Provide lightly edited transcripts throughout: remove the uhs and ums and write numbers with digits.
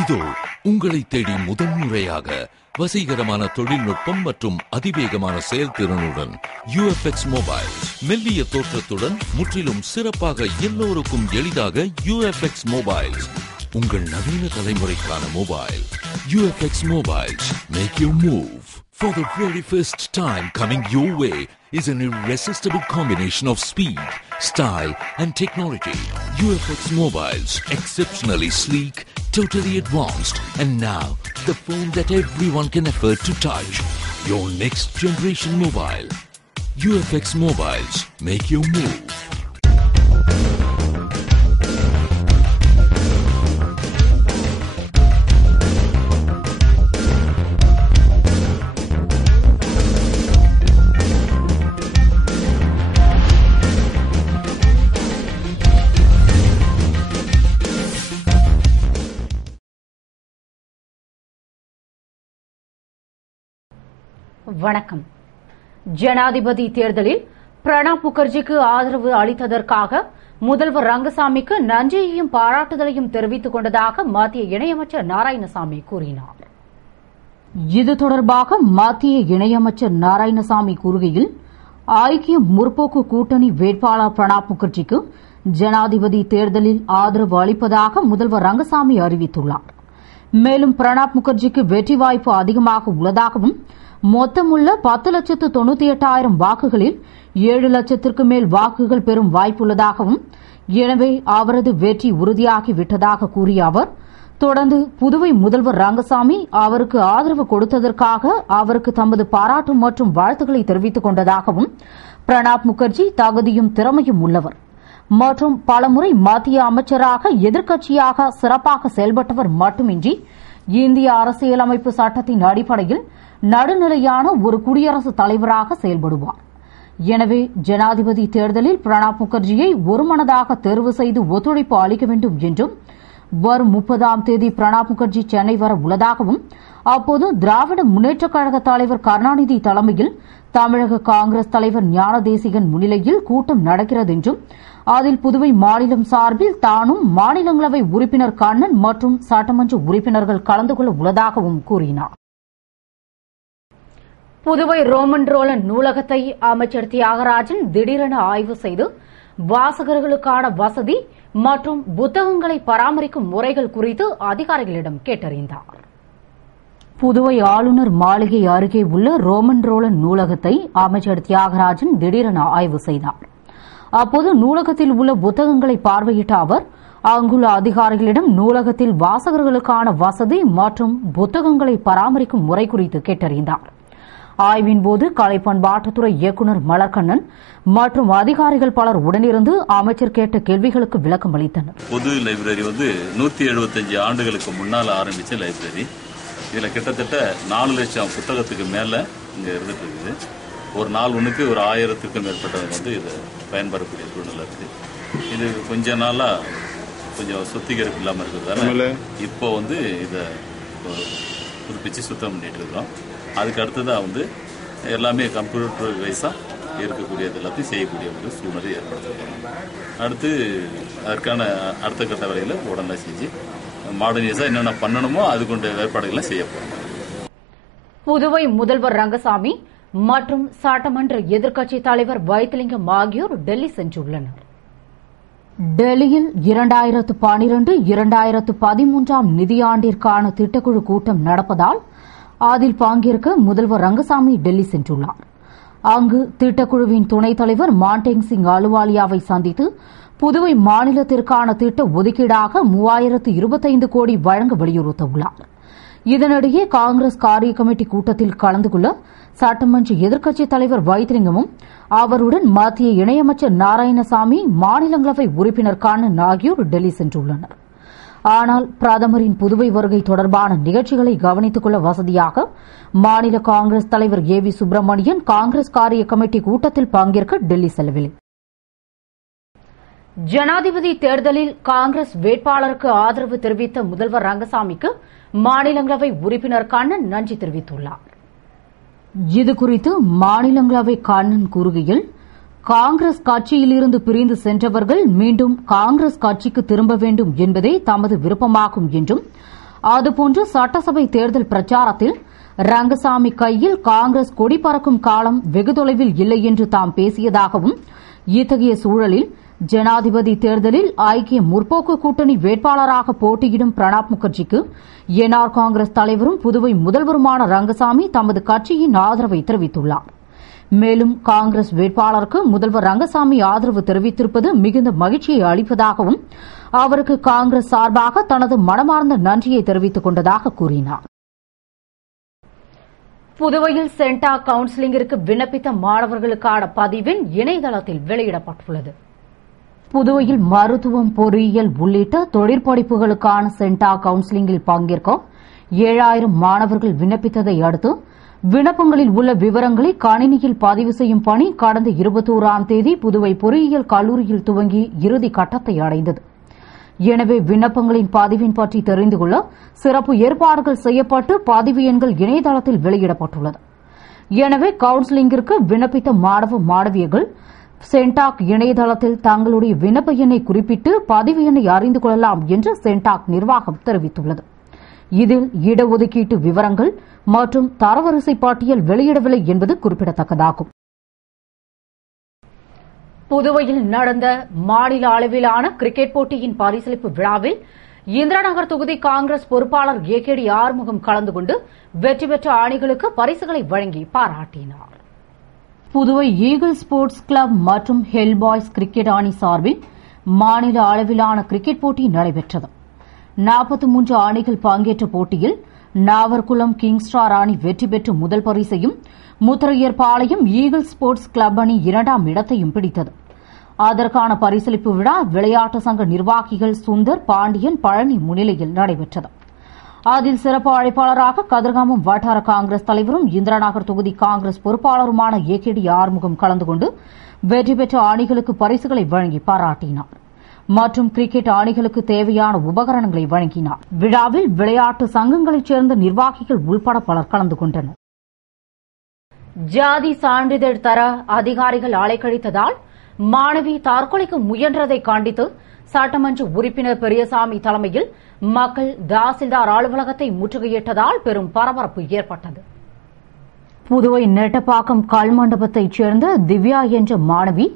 இதோ உங்களை தேடி முதன்முறையாக வசீகரமான தொழில்நுட்பம் மற்றும் அதிவேகமான செயல்திறனுடன் UFX மொபைல். மெல்லிய தோற்றத்துடன் முற்றிலும் சிறப்பாக எல்லோருக்கும் எளிதாக UFX மொபைல். உங்கள் நவீன தலைமுறைக்கான mobile. UFX Mobiles. Make your move. For the very first time coming your way is an irresistible combination of speed, style and technology. UFX Mobiles. Exceptionally sleek, totally advanced, and now the phone that everyone can afford to touch. Your next generation mobile. UFX Mobiles. Make your move. வணக்கம். ஜனாதிபதி தேர்தலில் பிரணாப் முகர்ஜிக்கு ஆதரவு அளித்ததற்காக முதல்வர் ரங்கசாமிக்கு நன்றியையும் பாராட்டுதலையும் தெரிவித்துக் கொண்டதாக மத்திய இணையமைச்சர் நாராயணசாமி கூறினார். இது தொடர்பாக மத்திய இணையமைச்சர் நாராயணசாமி கூறுகையில், ஐக்கிய முற்போக்கு கூட்டணி வேட்பாளர் பிரணாப் முகர்ஜிக்கு ஜனாதிபதி தேர்தலில் ஆதரவு அளிப்பதாக முதல்வர் ரங்கசாமி அறிவித்துள்ளார். மேலும் பிரணாப் முகர்ஜிக்கு வெற்றி வாய்ப்பு அதிகமாக உள்ளதாகவும், மொத்தமுள்ள 10,98,000 வாக்குகளில் 7 லட்சத்திற்கு மேல் வாக்குகள் பெறும் வாய்ப்புள்ளதாகவும், எனவே அவரது வெற்றி உறுதியாகிவிட்டதாக கூறிய அவர், தொடர்ந்து புதுவை முதல்வர் ரங்கசாமி அவருக்கு ஆதரவு கொடுத்ததற்காக அவருக்கு தமது பாராட்டு மற்றும் வாழ்த்துக்களை தெரிவித்துக் கொண்டதாகவும், பிரணாப் முகர்ஜி தகுதியும் திறமையும் உள்ளவர் மற்றும் பலமுறை மத்திய அமைச்சராக எதிர்க்கட்சியாக சிறப்பாக செயல்பட்டவர் மட்டுமின்றி இந்திய அரசியலமைப்பு சட்டத்தின் அடிப்படையில் நடுநிலையான ஒரு குடியரசுத் தலைவராக செயல்படுவார். எனவே ஜனாதிபதி தேர்தலில் பிரணாப் முகர்ஜியை ஒருமனதாக தேர்வு செய்து ஒத்துழைப்பு அளிக்க வேண்டும் என்றும், வரும் 30ஆம் தேதி பிரணாப் முகர்ஜி சென்னை வர உள்ளதாகவும், அப்போது திராவிட முன்னேற்றக் கழக தலைவர் கருணாநிதி தலைமையில் தமிழக காங்கிரஸ் தலைவர் ஞானதேசிகன் முன்னிலையில் கூட்டம் நடக்கிறது என்றும், அதில் புதுவை மாநிலம் சார்பில் தானும் மாநிலங்களவை உறுப்பினர் கண்ணன் மற்றும் சட்டமன்ற உறுப்பினர்கள் கலந்து கொள்ள உள்ளதாகவும் கூறினார். புதுவை ரோமன் ரோலன் நூலகத்தை அமைச்சர் தியாகராஜன் திடீரென ஆய்வு செய்து வாசகர்களுக்கான வசதி மற்றும் புத்தகங்களை பராமரிக்கும் முறைகள் குறித்து அதிகாரிகளிடம் கேட்டறிந்தார். புதுவை ஆளுநர் மாளிகை அருகே உள்ள ரோமன் ரோலன் நூலகத்தை அமைச்சர் தியாகராஜன் திடீரென ஆய்வு செய்தார். அப்போது நூலகத்தில் உள்ள புத்தகங்களை பார்வையிட்ட அவர், அங்குள்ள அதிகாரிகளிடம் நூலகத்தில் வாசகர்களுக்கான வசதி மற்றும் புத்தகங்களை பராமரிக்கும் முறை குறித்து கேட்டறிந்தார். ஆய்வின்போது கலை பண்பாட்டுத்துறை இயக்குநர் மலர்கண்ணன் மற்றும் அதிகாரிகள் பலர் உடனிருந்து அமைச்சர் கேட்ட கேள்விகளுக்கு விளக்கம் அளித்தனர். பொது லைப்ரரி 175 ஆண்டுகளுக்கு முன்னால் ஆரம்பிச்ச லைப்ரரி. இதுல கிட்டத்தட்ட 4 லட்சம் புத்தகத்துக்கு மேல இங்க இருந்துட்டு இருக்குது. ஒரு நாள் ஒண்ணுக்கு ஒரு 1000க்கும் மேற்பட்டவங்க இதை பயன்படக்கூடிய சூழ்நிலை இருக்கு. இது கொஞ்ச நாளா கொஞ்சம் சுத்திகரிப்பு இல்லாம இருக்கிறதால இப்போ இதை புதுப்பிச்சு சுத்தம் பண்ணிட்டு இருக்கிறோம். அதுக்கு அடுத்ததாக எல்லாமே கம்ப்யூட்டர் வைஸாக இருக்கக்கூடியது எல்லாத்தையும் செய்யக்கூடிய ஒரு சூழ்நிலை ஏற்படுத்திருக்கோம். அடுத்து அதற்கான அடுத்த கட்ட வேலைகளை உடனே செஞ்சு மாடர்னைஸாக என்னென்ன பண்ணணுமோ அது கொண்ட ஏற்பாடுகளை செய்ய போகிறோம். புதுவை முதல்வர் ரங்கசாமி மற்றும் சட்டமன்ற எதிர்க்கட்சித் தலைவர் வைத்திலிங்கம் ஆகியோர் டெல்லி சென்றுள்ளனர். டெல்லியில் 2012-2013 நிதியாண்டிற்கான திட்டக்குழு கூட்டம் நடப்பதால் அதில் பங்கேற்க முதல்வர் ரங்கசாமி டெல்லி சென்றுள்ளார். அங்கு திட்டக்குழுவின் துணைத் தலைவர் மான்டேங் சிங் அலுவாலியாவை சந்தித்து புதுவை மாநிலத்திற்கான திட்ட ஒதுக்கீடாக 3025 கோடி வழங்க வலியுறுத்தவுள்ளார். இதனிடையே காங்கிரஸ் காரிய கமிட்டி கூட்டத்தில் கலந்து கொள்ள சட்டமன்ற எதிர்க்கட்சித் தலைவர் வைத்திலிங்கமும் அவருடன் மத்திய இணையமைச்சர் நாராயணசாமி, மாநிலங்களவை உறுப்பினர் கண்ணன் ஆகியோர் டெல்லி சென்றுள்ளனர். ஆனால் பிரதமரின் புதுவை வருகை தொடர்பான நிகழ்ச்சிகளை கவனித்துக் கொள்ள வசதியாக மாநில காங்கிரஸ் தலைவர் ஏ.வி. சுப்பிரமணியன் காங்கிரஸ் காரிய கமிட்டி கூட்டத்தில் பங்கேற்க டெல்லி செல்லவில்லை. ஜனாதிபதி தேர்தலில் காங்கிரஸ் வேட்பாளருக்கு ஆதரவு தெரிவித்த முதல்வர் ரங்கசாமிக்கு மாநிலங்களவை உறுப்பினர் கண்ணன் நன்றி தெரிவித்துள்ளார். இதுகுறித்து மாநிலங்களவை கண்ணன் கூறுகையில், காங்கிரஸ் கட்சியிலிருந்து பிரிந்து சென்றவர்கள் மீண்டும் காங்கிரஸ் கட்சிக்கு திரும்ப வேண்டும் என்பதே தமது விருப்பமாகும் என்றும், அதுபோன்று சட்டசபை தேர்தல் பிரச்சாரத்தில் ரங்கசாமி கையில் காங்கிரஸ் கொடி பறக்கும் காலம் வெகு தொலைவில் இல்லை என்று தாம் பேசியதாகவும், இத்தகைய சூழலில் ஜனாதிபதி தேர்தலில் ஐக்கிய முற்போக்கு கூட்டணி வேட்பாளராக போட்டியிடும் பிரணாப் முகர்ஜிக்கு என்ஆர் காங்கிரஸ் தலைவரும் புதுவை முதல்வருமான ரங்கசாமி தமது கட்சியின் ஆதரவை தெரிவித்துள்ளார். மேலும் காங்கிரஸ் வேட்பாளருக்கு முதல்வர் ரங்கசாமி ஆதரவு தெரிவித்திருப்பது மிகுந்த மகிழ்ச்சியை அளிப்பதாகவும், அவருக்கு காங்கிரஸ் சார்பாக தனது மனமார்ந்த நன்றியை தெரிவித்துக் கொண்டதாக கூறினார். புதுவையில் சென்டா கவுன்சிலிங்கிற்கு விண்ணப்பித்த மாணவர்களுக்கான பதிவெண் இணையதளத்தில் வெளியிடப்பட்டுள்ளது. புதுவையில் மருத்துவம், பொறியியல் உள்ளிட்ட தொழிற்படிப்புகளுக்கான சென்டா கவுன்சிலிங்கில் பங்கேற்க 7000 மாணவர்கள் விண்ணப்பித்ததை அடுத்து விண்ணப்பங்களில் உள்ள விவரங்களை கணினியில் பதிவு செய்யும் பணி கடந்த 21ஆம் தேதி புதுவை பொறியியல் கல்லூரியில் துவங்கி இறுதி கட்டத்தை அடைந்தது. எனவே விண்ணப்பங்களின் பதிவின் பற்றி தெரிந்து கொள்ள சிறப்பு ஏற்பாடுகள் செய்யப்பட்டு பதிவு எண்கள் இணையதளத்தில் வெளியிடப்பட்டுள்ளது. எனவே கவுன்சிலிங்கிற்கு விண்ணப்பித்த மாணவ மாணவியர்கள் சென்டாக் இணையதளத்தில் தங்களுடைய விண்ணப்ப எண்ணை குறிப்பிட்டு பதிவு எண்ணை அறிந்து கொள்ளலாம் என்று சென்டாக் நிர்வாகம் தெரிவித்துள்ளது. இதில் இடஒதுக்கீட்டு விவரங்கள் மற்றும் தரவரிசை பட்டியல் வெளியிடவில்லை என்பது குறிப்பிடத்தக்கதாகும். புதுவையில் நடந்த மாநில அளவிலான கிரிக்கெட் போட்டியின் பரிசளிப்பு விழாவில் இந்திராநகர் தொகுதி காங்கிரஸ் பொறுப்பாளர் ஏகேடி ஆறுமுகம் கலந்து கொண்டு வெற்றி பெற்ற அணிகளுக்கு பரிசுகளை வழங்கி பாராட்டினார். புதுவை ஈகிள் ஸ்போர்ட்ஸ் கிளப் மற்றும் ஹெல் பாய்ஸ் கிரிக்கெட் அணி சார்பில் மாநில அளவிலான கிரிக்கெட் போட்டி நடைபெற்றது. 43 அணிகள் பங்கேற்ற போட்டியில் நாவர்குளம் கிங் ஸ்டார் அணி வெற்றி பெற்று முதல் பரிசையும், முத்திரையர்பாளையம் ஈகிள் ஸ்போர்ட்ஸ் கிளப் அணி 2ஆம் இடத்தையும் பிடித்தது. அதற்கான பரிசளிப்பு விழா விளையாட்டு சங்க நிர்வாகிகள் சுந்தர், பாண்டியன், பழனி முன்னிலையில் நடைபெற்றது. அதில் சிறப்பு அழைப்பாளராக கதிர்காமம் வட்டார காங்கிரஸ் தலைவரும் இந்திராநகர் தொகுதி காங்கிரஸ் பொறுப்பாளருமான ஏகேடி ஆறுமுகம் கலந்து கொண்டு வெற்றி பெற்ற அணிகளுக்கு பரிசுகளை வழங்கி பாராட்டினார் மற்றும் கிரிக்கெட் அணிகளுக்கு தேவையான உபகரணங்களை வழங்கினார். விழாவில் விளையாட்டு சங்கங்களைச் சேர்ந்த நிர்வாகிகள் உள்பட பலர் கலந்து கொண்டனர். ஜாதி சான்றிதழ் தர அதிகாரிகள் அலைக்கழித்ததால் மாணவி தற்கொலைக்கு முயன்றதை கண்டித்து சட்டமன்ற உறுப்பினர் பெரியசாமி தலைமையில் மக்கள் தாசில்தார் அலுவலகத்தை முற்றுகையிட்டதால் பெரும் பரபரப்பு ஏற்பட்டது. புதுவை நெட்டப்பாக்கம் கல்மண்டபத்தைச் சேர்ந்த திவ்யா என்ற மாணவி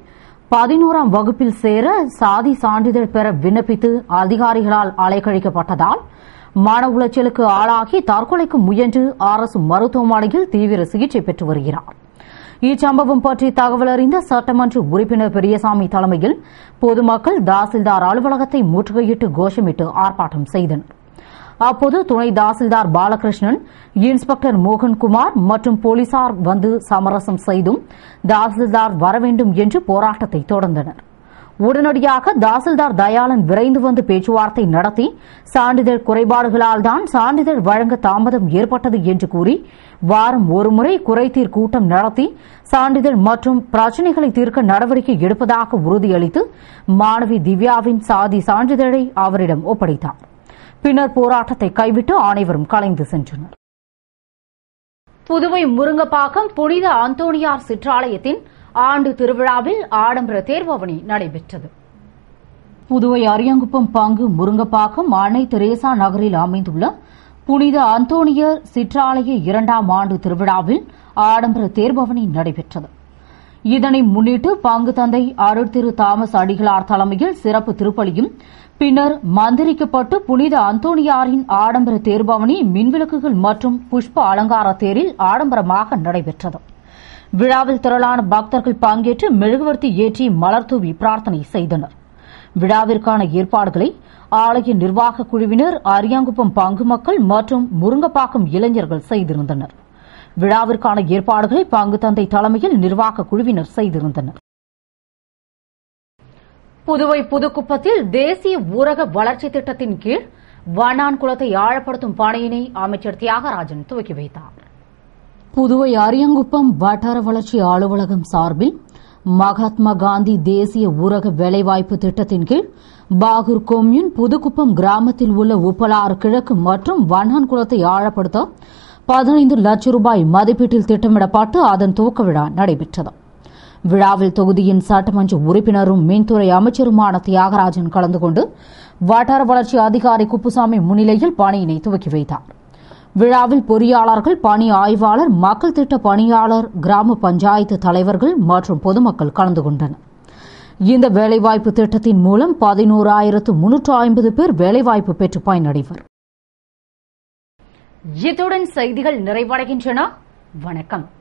11ஆம் வகுப்பில் சேர சாதி சான்றிதழ் பெற விண்ணப்பித்து அதிகாரிகளால் அலைக்கழிக்கப்பட்டதால் மன உளைச்சலுக்கு ஆளாகி தற்கொலைக்கு முயன்று அரசு மருத்துவமனையில் தீவிர சிகிச்சை பெற்று வருகிறார். இச்சம்பவம் பற்றி தகவல் அறிந்த சட்டமன்ற உறுப்பினர் பெரியசாமி தலைமையில் பொதுமக்கள் தாசில்தார் அலுவலகத்தை முற்றுகையிட்டு கோஷமிட்டு ஆர்ப்பாட்டம் செய்தனர். அப்போது துணை தாசில்தார் பாலகிருஷ்ணன், இன்ஸ்பெக்டர் மோகன்குமார் மற்றும் போலீசார் வந்து சமரசம் செய்தும் தாசில்தார் வர வேண்டும் என்று போராட்டத்தை தொடர்ந்தனர். உடனடியாக தாசில்தார் தயாளன் விரைந்து வந்து பேச்சுவார்த்தை நடத்தி சான்றிதழ் குறைபாடுகளால் தான் சான்றிதழ் வழங்க தாமதம் ஏற்பட்டது என்று கூறி வாரம் ஒருமுறை குறைதீர் கூட்டம் நடத்தி சான்றிதழ் மற்றும் பிரச்சினைகளை தீர்க்க நடவடிக்கை எடுப்பதாக உறுதியளித்து மாணவி திவ்யாவின் சாதி சான்றிதழை அவரிடம் ஒப்படைத்தார். பின்னர் போராட்டத்தை கைவிட்டு அனைவரும் கலைந்து சென்றனர். புதுவை முருங்கப்பாக்கம் புனித அந்தோணியார் சிற்றாலயத்தின் ஆண்டு திருவிழாவில் ஆடம்பர தேர்பவனி நடைபெற்றது. புதுவை அரியாங்குப்பம் பங்கு முருங்கப்பாக்கம் அன்னை தெரேசா நகரில் அமைந்துள்ள புனித அந்தோணியர் சிற்றாலய 2ஆம் ஆண்டு திருவிழாவில் ஆடம்பர தேர்பவனி நடைபெற்றது. இதனை முன்னிட்டு பங்கு தந்தை அருட்திரு தாமஸ் அடிகளார் தலைமையில் சிறப்பு திருப்பலியும், பின்னர் மந்திரிக்கப்பட்டு புனித அந்தோணியாரின் ஆடம்பர தேர்பவனி மின்விளக்குகள் மற்றும் புஷ்ப அலங்கார தேரில் ஆடம்பரமாக நடைபெற்றது. விழாவில் திரளான பக்தர்கள் பங்கேற்று மெழுகுவர்த்தி ஏற்றி மலர்தூவி பிரார்த்தனை செய்தனர். விழாவிற்கான ஏற்பாடுகளை ஆலய நிர்வாக குழுவினர், அரியாங்குப்பம் பங்கு மக்கள் மற்றும் முருங்கப்பாக்கம் இளைஞர்கள் செய்திருந்தனர். விழாவிற்கான ஏற்பாடுகளை பங்கு தந்தை தலைமையில் நிர்வாக குழுவினர் செய்திருந்தனர். புதுவை புதுக்குப்பத்தில் தேசிய ஊரக வளர்ச்சி திட்டத்தின் கீழ் வண்ணான் குளத்தை ஆழப்படுத்தும் பணியினை அமைச்சர் தியாகராஜன் துவக்கி வைத்தார். புதுவை அரியாங்குப்பம் வட்டார வளர்ச்சி அலுவலகம் சார்பில் மகாத்மா காந்தி தேசிய ஊரக வேலைவாய்ப்பு திட்டத்தின் கீழ் பாகூர் கொம்யூன் புதுக்குப்பம் கிராமத்தில் உள்ள உப்பலாறு கிழக்கு மற்றும் வண்ணான் குளத்தை ஆழப்படுத்த 15 லட்சம் ரூபாய் மதிப்பீட்டில் திட்டமிடப்பட்டு அதன் துவக்க விழா நடைபெற்றது. விழாவில் தொகுதியின் சட்டமன்ற உறுப்பினரும் மின்துறை அமைச்சருமான தியாகராஜன் கலந்து கொண்டு வட்டார வளர்ச்சி அதிகாரி குப்புசாமி முன்னிலையில் பணியினை துவக்கி வைத்தார். விழாவில் பொறியாளர்கள், பணி ஆய்வாளர், மக்கள் திட்ட பணியாளர், கிராம பஞ்சாயத்து தலைவர்கள் மற்றும் பொதுமக்கள் கலந்து கொண்டனர். இந்த வேலைவாய்ப்பு திட்டத்தின் மூலம் 11,350 பேர் வேலைவாய்ப்பு பெற்று பயனடைவர். இத்துடன் செய்திகள் நிறைவடைகின்றன. வணக்கம்.